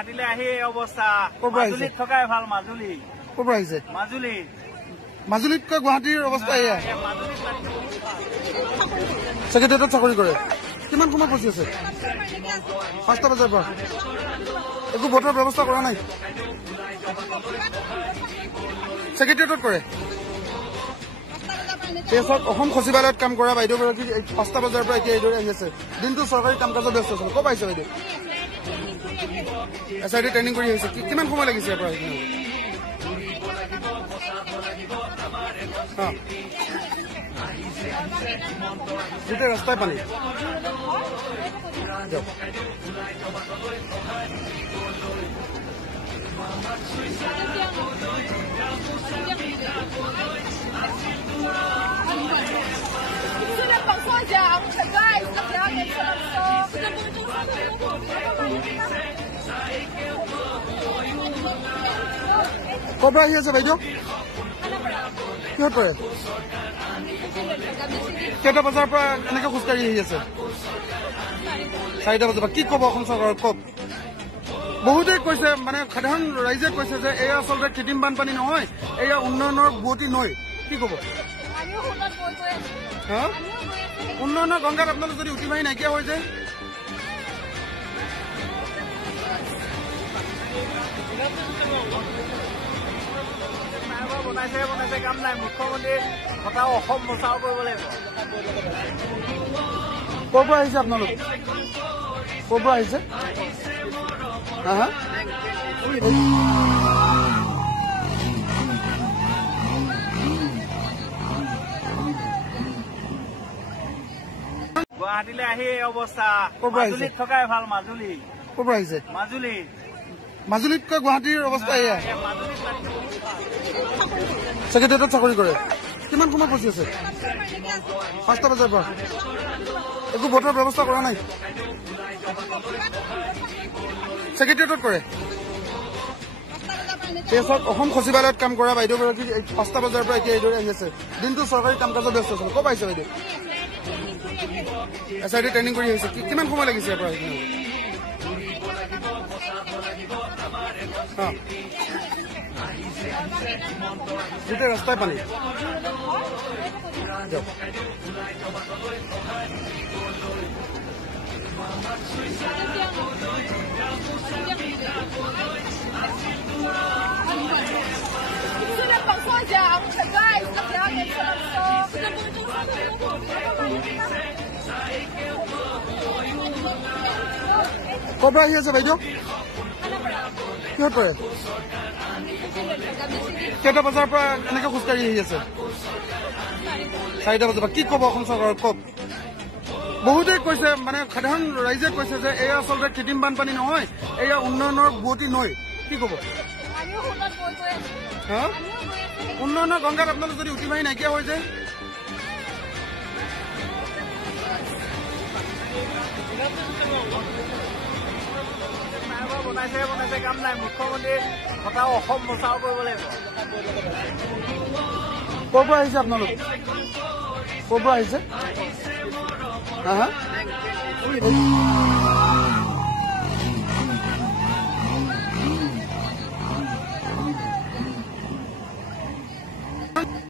গুৱাহাটীলৈ আহি এই অৱস্থা মাজুলীত থকাই ভাল মাজুলী ক'ৰ পৰা আহিছে মাজুলী মাজুলীতকৈ গুৱাহাটীৰ অৱস্থা এয়া ছেক্ৰেটাৰিয়েটত চাকৰি কৰে কিমান সময় ফচি আছে 5টা বজাৰ পৰা একো ভোটৰ ব্যৱস্থা কৰা নাই ছেক্ৰেটাৰিয়েটত কৰে পেছক অসম সচিবালয়ত কাম কৰা বাইদেউগৰাকী 5টা বজাৰ পৰা এতিয়া এইদৰে আহি আছে দিনটো চৰকাৰী কাম কাজত ব্যস্ত আছিল ক'ৰ পাইছে বাইদেউ SIT ট্ৰেইনিং কৰি আহিছে কিমান সময় লাগিছে ইয়াৰ পৰা গোটেই ৰাস্তাই পানী ক'ৰ পৰা আহি আছে বাইদেউ কিহত পৰে কেইটা বজাৰ পৰা এনেকে খোজকাঢ়ি আহি আছে 4টা বজাৰ পৰা কি ক'ব অসম চৰকাৰক কওক বহুতে কৈছে মানে সাধাৰণ ৰাইজে কৈছে যে এয়া আচলতে কৃত্ৰিম বানপানী নহয় এয়া উন্নয়নৰ বুৱতী নৈ কি ক'ব উন্নয়নৰ গংগাত আপোনালোক যদি উঠি মাৰি নাইকিয়া হৈ যায় বনাইছে কাম নাই মুখ্যমন্ত্ৰী কথা অসম বচাও কৰিব লাগিব ক'ৰ পৰা আহিছে আপোনালোক ক'ৰ পৰা আহিছে গুৱাহাটীলৈ আহি এই অৱস্থা মাজুলীত থকাই ভাল মাজুলী ক'ৰ পৰা আহিছে মাজুলী মাজুলীতকৈ গুৱাহাটীৰ অৱস্থা এয়া ছেক্ৰেটাৰিয়েটত চাকৰি কৰে কিমান সময় ফচি আছে 5টা বজাৰ পৰা একো ভোটৰ ব্যৱস্থা কৰা নাই ছেক্ৰেটাৰিয়েটত কৰে পেছক অসম সচিবালয়ত কাম কৰা বাইদেউগৰাকী 5টা বজাৰ পৰা এতিয়া এইদৰে আহি আছে দিনটো চৰকাৰী কাম কাজত ব্যস্ত আছিল ক'ৰ পাইছে বাইদেউ SIT ট্ৰেইনিং কৰি আহিছে কিমান সময় লাগিছে ইয়াৰ পৰা গোটেই ৰাস্তাই পানী ক'ৰ পৰা আহি আছে বাইদেউ কিহত পৰে কেইটা বজাৰ পৰা এনেকে খোজকাঢ়ি আহি আছে 4টা বজাৰ পৰা কি ক'ব অসম চৰকাৰক কওক বহুতে কৈছে মানে সাধাৰণ ৰাইজে কৈছে যে এয়া আচলতে কৃত্ৰিম বানপানী নহয় এয়া উন্নয়নৰ বুৱতী নৈ কি ক'ব উন্নয়নৰ গংগাত আপোনালোক যদি উঠি মাৰি নাইকিয়া হৈ যায় বনাইছে কাম নাই মুখ্যমন্ত্ৰী কথা অসম বচাও কৰিব লাগিব ক'ৰ পৰা আহিছে আপোনালোক ক'ৰ পৰা আহিছে